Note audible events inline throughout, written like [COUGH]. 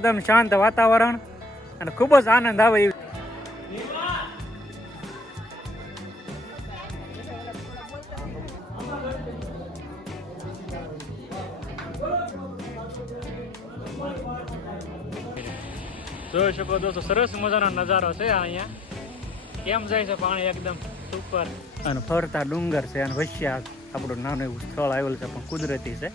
એકદમ શાંત વાતાવરણ અને ખૂબ જ આનંદ આવે એવી. જોઈ શકો દોસ્તો સરસ મજાનો નજારો છે અહીંયા. કેમ જાય છે પાણી એકદમ સુપર અને ફરતા ડુંગર છે અને વસ્યા આપણું નાનું એવું સ્થળ આવેલું છે પણ કુદરતી છે.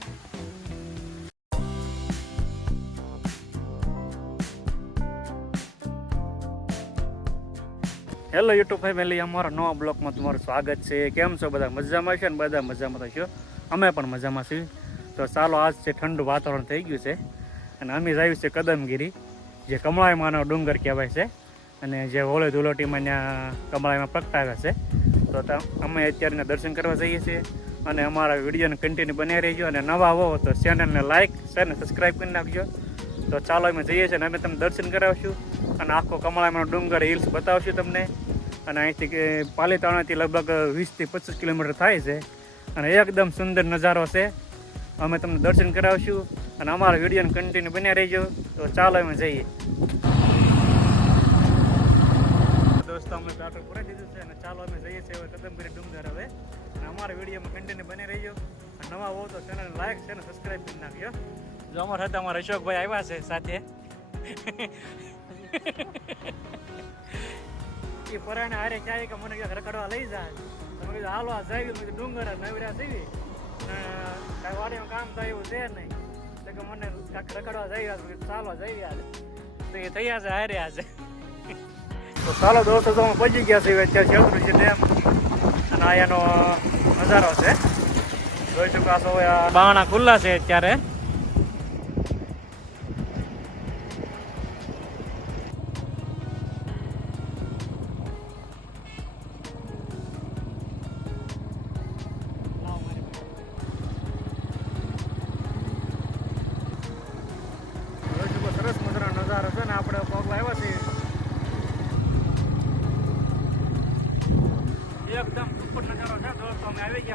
હેલો યુટ્યુબ ફેમિલી અમારા નવા બ્લોકમાં તમારું સ્વાગત છે. કેમ છો બધા? મજામાં છે ને બધા? મજામાં થશો અમે પણ મજામાં છીએ. તો ચાલો, આજ છે ઠંડુ વાતાવરણ થઈ ગયું છે, અને અમે આવ્યું છે કદમગીરી, જે કમળાઈમાંનો ડુંગર કહેવાય છે, અને જે હોળી ધુલોટીમાં ત્યાં કમળાઈમાં પ્રગટાવ્યા છે. તો અમે અત્યારે દર્શન કરવા જઈએ છીએ, અને અમારા વિડીયોને કન્ટિન્યુ બની રહેજો, અને નવા હો તો ચેનલને લાઇક શેર ને સબસ્ક્રાઈબ કરી નાખજો. તો ચાલો, અમે જઈએ છીએ અને અમે તમને દર્શન કરાવશું, અને આખો કમળાઈમાંનો ડુંગર, હિલ્સ બતાવશું તમને. અને અહીંથી પાલીતાણાથી લગભગ વીસથી પચીસ કિલોમીટર થાય છે. અને એકદમ સુંદર નજારો છે. અમે તમને દર્શન કરાવશું અને અમારા વિડીયોને કન્ટિન્યુ બન્યા રહીજો. તો ચાલો અમે જઈએ. દોસ્તો, અમે પેટ્રોલ દીધું છે અને ચાલો અમે જઈએ છીએ હવે કદમગીરી ડુંગર હવે. અને અમારા વિડીયોમાં કન્ટિન્યુ બની રહેજો. અને નવા હો તો ચેનલ લાઈક છે અને સબસ્ક્રાઈબ જો અમારા હતા અમારા અશોકભાઈ આવ્યા છે સાથે. એ પરાણે હારે ક્યાંય કે મને ક્યાંક રખડવા લઈ જાય તમે કીધું, હાલો આ જાવી. મેં કીધું, ડુંગર નવરા જવી. કાંઈ વાડીમાં કામ થાય એવું છે નહીં. તો કે મને કાંઈક રખડવા જઈ રહ્યા છે ચાલો જઈ આજે તો એ થયા છે, હારે આજે. તો ચાલો, દોસ્તો, તો અમે ગયા છીએ અત્યારે શેત્રુજી ડેમ. અને અહીંયાનો નજારો છે. જોઈ શકો છો બારણા ખુલ્લા છે અત્યારે.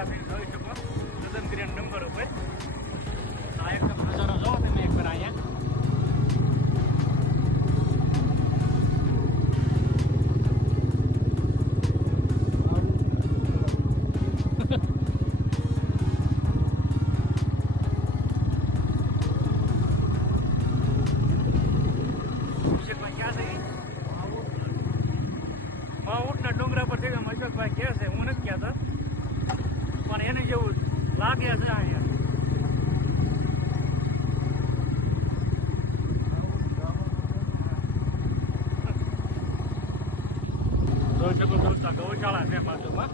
છીએ જોઈ શકો. કદમગીરી નંબર ઉપર. આ એકદમ નજારો જોવો તમે એકવાર અહીંયા. ક્યાં છે? ડુંગરા પર જઈને મશોકભાઈ કહે છે. હું નથી કહેતો પણ એને જેવું લાગે છે અહીંયા. ગૌશાળા છે બાજુમાં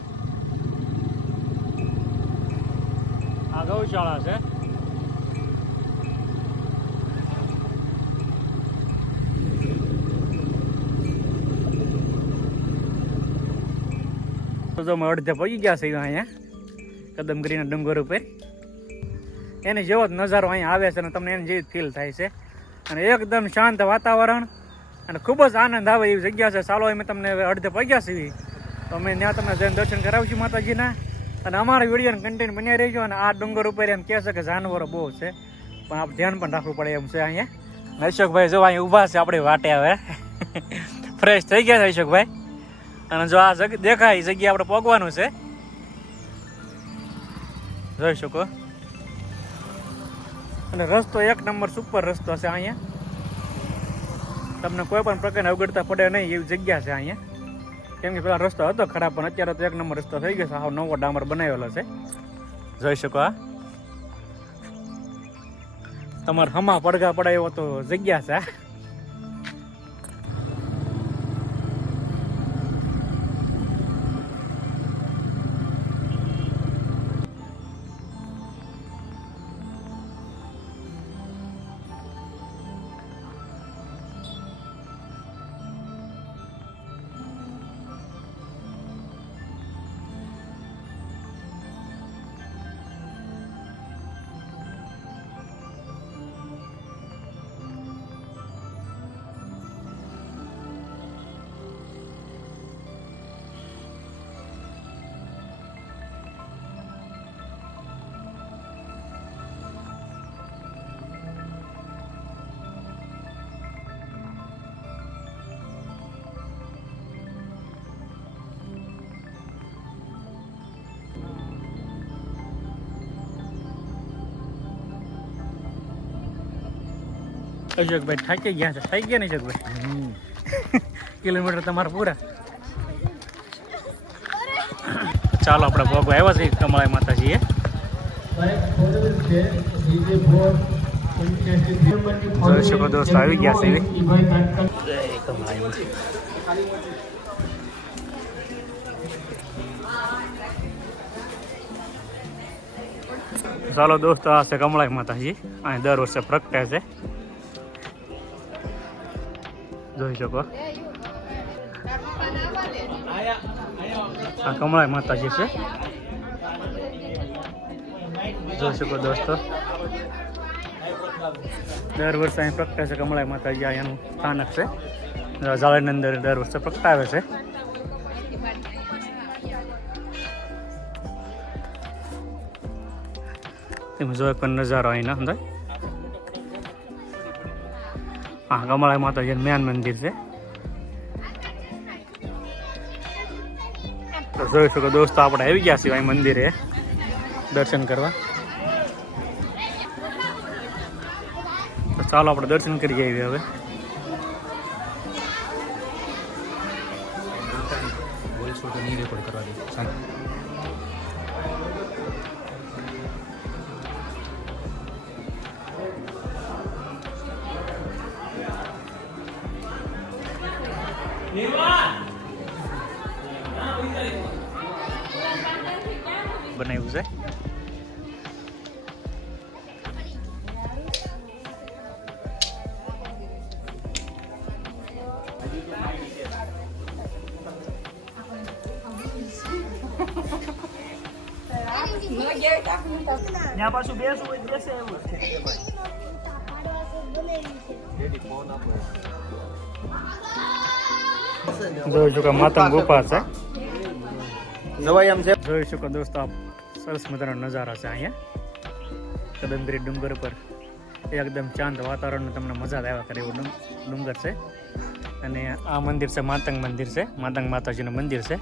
આ ગૌશાળા છે. તો અમે અડધે પગી ગયા છે અહીંયા. કદમગીરીના ડુંગર ઉપર. એને જેવો જ નજારો અહીંયા આવે છે અને તમને એને જેવી ફીલ થાય છે. અને એકદમ શાંત વાતાવરણ અને ખૂબ જ આનંદ આવે એવી જગ્યા છે. ચાલો અમે તમને અડધે પગ્યા છીએ. તો અમે ત્યાં તમને જઈને દર્શન કરાવશું માતાજીના. અને અમારા વિડીયોને કન્ટેન્ટ બન્યા રહેજો અને આ ડુંગર ઉપર એમ કહે છે કે જાનવરો બહુ છે. પણ આપણે ધ્યાન પણ રાખવું પડે એમ છે અહીંયા. અશોકભાઈ જો અહીંયા ઊભા છે આપણી વાટે હવે. [LAUGHS] ફ્રેશ થઈ ગયા છે અશોકભાઈ. અને જો આ જગ દેખાય, એ જગ્યા આપણે પગવાનું છે. જોઈ શકો. અને રસ્તો એક નંબર સુપર રસ્તો છે અહીંયા. તમને કોઈ પણ પ્રકારની અવગડતા પડે નહીં એવી જગ્યા છે અહીંયા. કેમ કે પેલા રસ્તો હતો ખરાબ, પણ અત્યારે તો એક નંબર રસ્તો થઈ ગયો છે. હાવ નવો ડામર બનાવેલો છે. જોઈ શકો આ. તમારે હમા પડઘા પડાયો તો જગ્યા છે અશોકભાઈ થાકી ગયા છે. થાકી ગયા ને અશોકભાઈ? કિલોમીટર તમારા પૂરા. ચાલો આપણે ભોગ આવ્યા છે કમળાઈ માતાજીએ. જોઈ શકો દોસ્ત આવી ગયા છે. ચાલો દોસ્તો આ છે કમળાઈ માતાજી. અહીં દર વર્ષે પ્રગટે છે. જોઈ શકો. આ કમળાઈ માતાજી છે. જોઈ શકો દોસ્તો. દર વર્ષે અહીં પ્રગટે છે કમળાઈ માતાજી. અહીંયાનું સ્થાનક છે. જાળીની અંદર દર વર્ષે પ્રગટાવે છે. તમે જોયો પણ નજારો અહીંના અંદર હા કમળાઈ માતાજી મેન મંદિર છે. તો જોઈ શકો દોસ્તો, આપણે આવી ગયા છીએ મંદિરે દર્શન કરવા. તો ચાલો આપણે દર્શન કરી આવીએ હવે. બનાવ્યું છે. ત્યાં પાછું બેસવું હોય બેસે એવું છે. જોઈ શકો માતા ગુફા છે. જવાય એમ છે. જોઈ શકો દોસ્તો આપ સરસ મજાનો નજારા છે અહીંયા. કદમગીરી ડુંગર પર એકદમ શાંત વાતાવરણ તમને મજા આવ્યા કરે એવું ડુંગર છે. અને આ મંદિર છે, માતંગ મંદિર છે. માતંગ માતાજીનું મંદિર છે.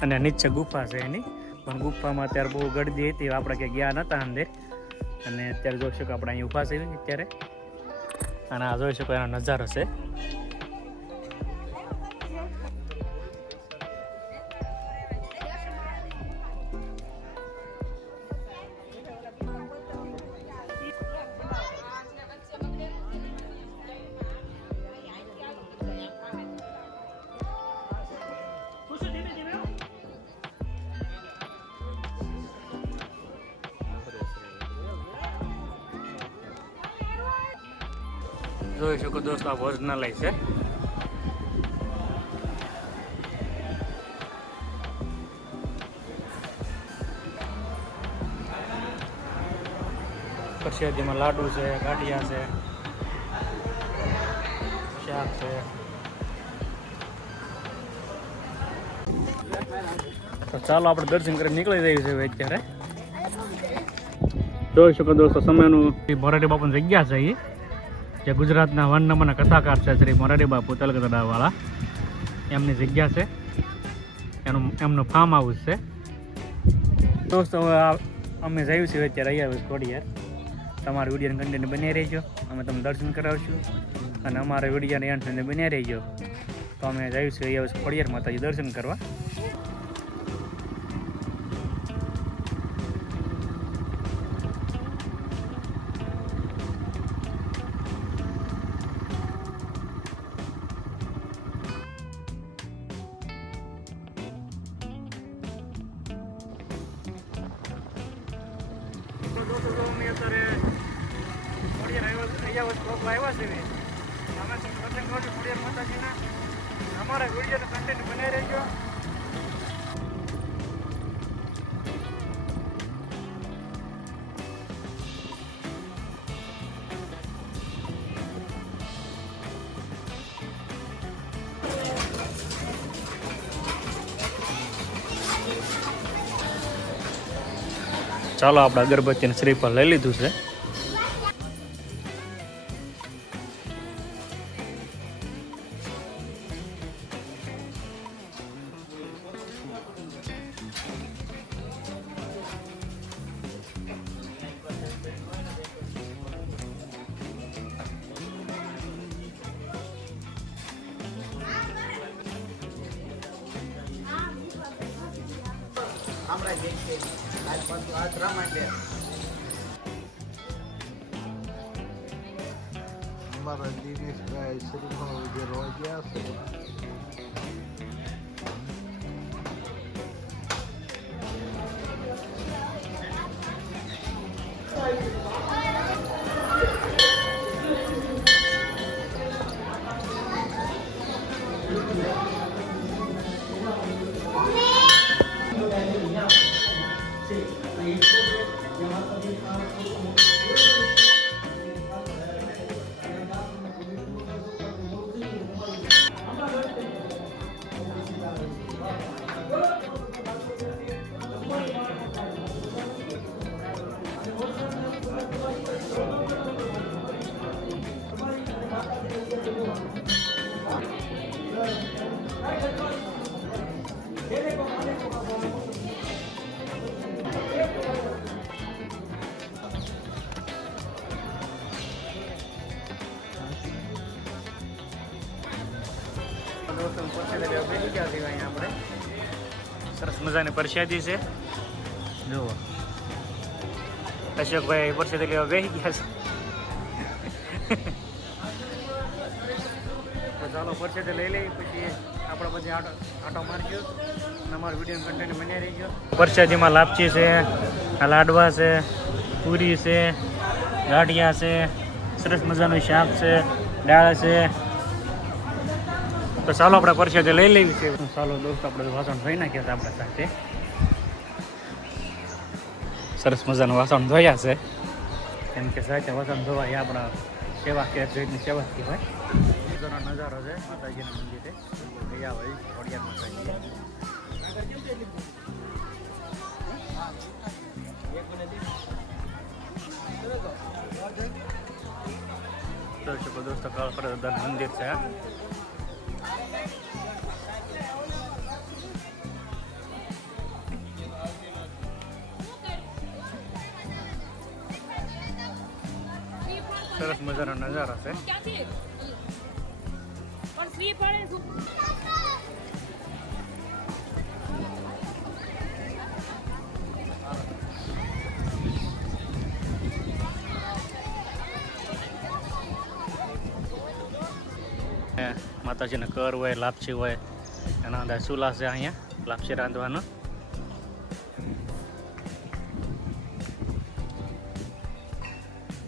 અને નીચે ગુફા છે એની. પણ ગુફામાં અત્યારે બહુ ગળદી હતી આપણે ક્યાંય ગયા નહોતા અંદર. અને અત્યારે જોઈ શકો આપણે અહીં ઊભા છે અત્યારે. અને આ જોઈ શકો એનો નજારો છે. જોઈ શકો દોસ્તો, આ ભોજનાલય છે. પ્રસાદીમાં લાડુ છે, ગાંઠિયા છે, શાક છે. તો ચાલો આપણે દર્શન કરી નીકળી રહ્યું છે અત્યારે. જોઈ શકો દોસ્તો, સમયનું ભરાટી બાપુની જગ્યા છે એ જે ગુજરાતના વન નંબરના કથાકાર છે શ્રી મોરારી પુતલગદાવાળા એમની જગ્યા છે. એનું, એમનું ફાર્મ હાઉસ છે. દોસ્તો, હવે અમે જયું છીએ અત્યારે અહીંયા કોડિયાર તમારા વિડીયોને કન્ટેન્ટ બની રહેજો. અમે તમને દર્શન કરાવશું. અને અમારા વિડીયોને એન્ડ બની રહેજો. તો અમે જયું છીએ અહીંયા ખોડિયાર માતાજી દર્શન કરવા. ચાલો આપણે અગરબત્તીને શ્રીફળ લઈ લીધું છે. আমরা দেখতে અમારા દિનેશભાઈ શ્રીમાં જે રોજ્યા છે અને એકોતેર જેમાં તમે કામ કરો દોસ્તો પરસેદી લેવા બેસી ગયા છીએ અહીંયા આપણે. સરસ મજાની પરસાદી છે. જુઓ. અશોકભાઈ પરસાદી લેવા બેસી ગયા છે. ચાલો પરસાદી લઈ લઈએ પછી આપણે બધી આટો આટો મારજો અમારો વીડિયો કન્ટેન્ટ બની રહી ગયો પરસાદીમાં લાપચી છે આ લાડવા છે પૂરી છે ગાંઠિયા છે સરસ મજાનું શાક છે દાળ છે. તો ચાલો આપણે પરસેદે લઈ લેવી છે ચાલો દોસ્ત, આપણે વાસણ ધોઈ નાખ્યા હતા આપણા સાથે. સરસ મજાનું વાસણ ધોયા છે. કેમ કે સાથે વાસણ ધોવા એ આપણા સેવા કે જોઈને સેવા કહેવાય. નજારો છે, માતાજીના મંદિરે. ગયા હોય ખોડિયાર માતાજી જોઈ શકો દોસ્તો કાળફળ મંદિર છે. સરસ મજાનો નજારો છે ક્યાંથી પણ ફ્રી પડે શું એ માતાજીને કર હોય લાપસી હોય એના અંદર ચૂલા છે અહીંયા લાપસી રાંધવાનો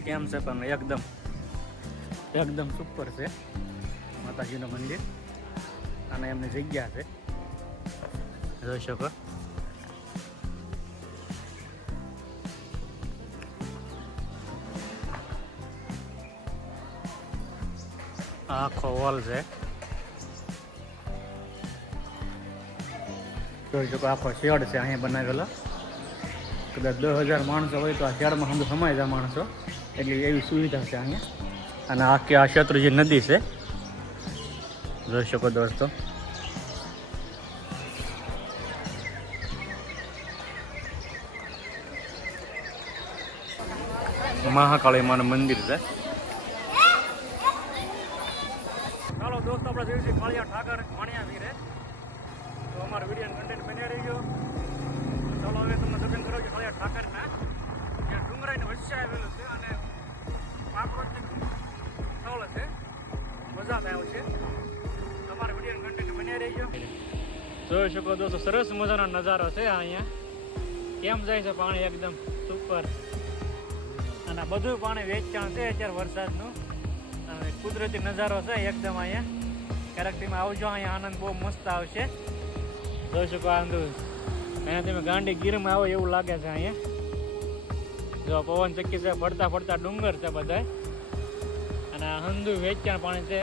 કેમ છે પણ એકદમ એકદમ સુપર છે માતાજીનું મંદિર. અને એમની જગ્યા છે. જોઈ શકો. આખો હોલ છે. જોઈ શકો, આખો શેડ છે અહીંયા બનાવેલો. કદાચ દસ હજાર માણસો હોય તો આ શેડમાં સમય સમાય જાય માણસો. એટલે એવી સુવિધા છે અહીંયા. અને આખી આ શત્રુજી નદી છે, જોઈ શકો દોસ્તો. મહાકાળી માનું મંદિર છે. ચાલો દોસ્તો, આપણે જોયું છે કાળિયા ઠાકર વાણિયા વીરે. તો અમારો વીડિયો કન્ટેન્ટ બન્યા રહી ગયો ચાલો હવે તમને દર્શન કરો છો કાળિયા ઠાકરના. જે ડુંગરાની વચ્ચે આવેલું જોઈ શકો દોસ્તો, સરસ મજાનો નજારો છે અહીંયા. કેમ જાય છે પાણી એકદમ સુપર અને બધું પાણી વેચાણ છે અત્યારે વરસાદનું. અને કુદરતી નજારો છે એકદમ અહીંયા. ક્યારેક તમે આવજો અહીંયા, આનંદ બહુ મસ્ત આવશે. જોઈ શકો આ અંદર. અહીંયા તમે ગાંડી ગીરમાં આવો એવું લાગે છે અહીંયા. જો પવન ચક્કી છે, ફરતા ફરતા ડુંગર છે બધા અને હંધુ વેચાણ પાણી છે.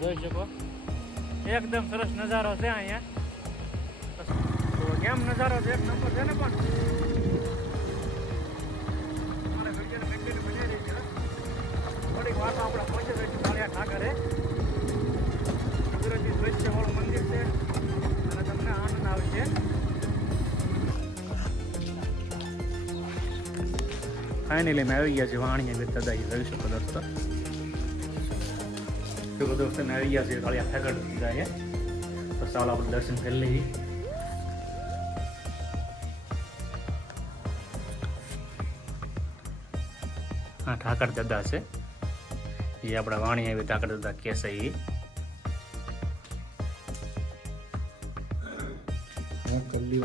જોઈ શકો. એકદમ સરસ નજારો છે અહીંયા. કેમ નજારો છે? એક નંબર છે ને પણ. છે. થોડીક વાતો આપણે પહોંચી છે કાળિયા ઠાકરે. કુદરતી દ્રશ્યવાળું મંદિર છે. અને તમને આનંદ આવશે ફાઇનલી મેં આવી ગયા છે વાણીએ વીર દાદાજી જોઈ શકો દોસ્તો તો દોસ્તો આવી ગયા છે ખાલી આખા ગઢ જાય તો ચાલો આપણે દર્શન કરી લઈએ. હા, ઠાકર દાદા છે. એ આપણા વાણી આવી ઠાકર દાદા કે છે એ હું કલ્લી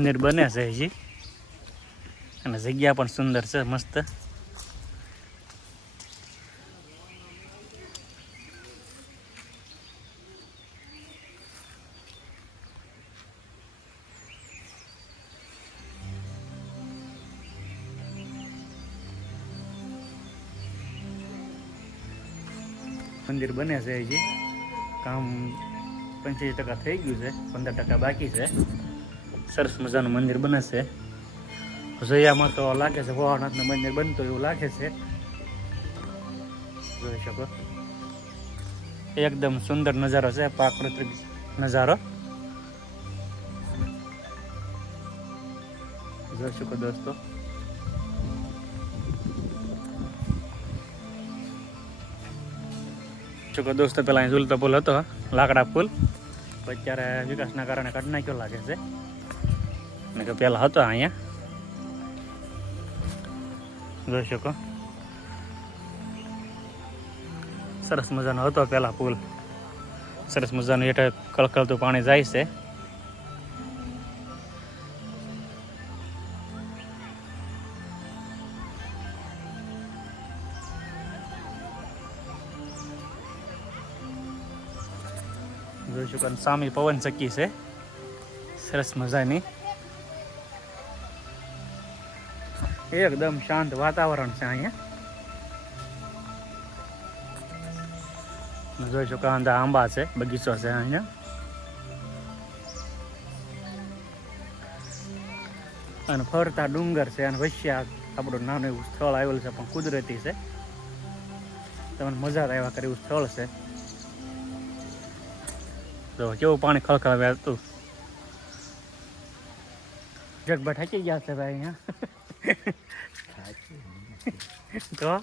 મંદિર બને છે હજી અને જગ્યા પણ સુંદર છે મસ્ત મંદિર બને છે હજી કામ પંચ્યાસી ટકા થઈ ગયું છે પંદર ટકા બાકી છે સરસ મજાનું મંદિર બને છે. જોયામાં તો લાગે છે ભોળાનાથનું મંદિર બનતું એવું લાગે છે. જોઈ શકો. એકદમ સુંદર નજારો છે, પ્રાકૃતિક નજારો. જોઈ શકો દોસ્તો. શકો દોસ્તો, પેલા અહીં ઝૂલતો પુલ હતો, લાકડા પુલ. અત્યારે વિકાસના કારણે કાઢી નાખ્યો લાગે છે. કે પેલા હતો અહીંયા. જોઈ શકો. સરસ મજાનો હતો પેલા પુલ. સરસ મજાનું હેઠળ કળકળતું પાણી જાય છે. જોઈ શકો સામે પવન ચક્કી છે. સરસ મજાની. એકદમ શાંત વાતાવરણ છે અહીંયા. જોઈ શકો અંદર આંબા છે, બગીચો છે અહીંયા. અને ફરતા ડુંગર છે અને આ આપણું નાનું એવું સ્થળ આવેલું છે, પણ કુદરતી છે. તમને મજા આવ્યા કરે એવું સ્થળ છે. તો કેવું પાણી ખળખળ વહેતું જગભર થાકી ગયા છે ભાઈ અહીંયા. [LAUGHS] તો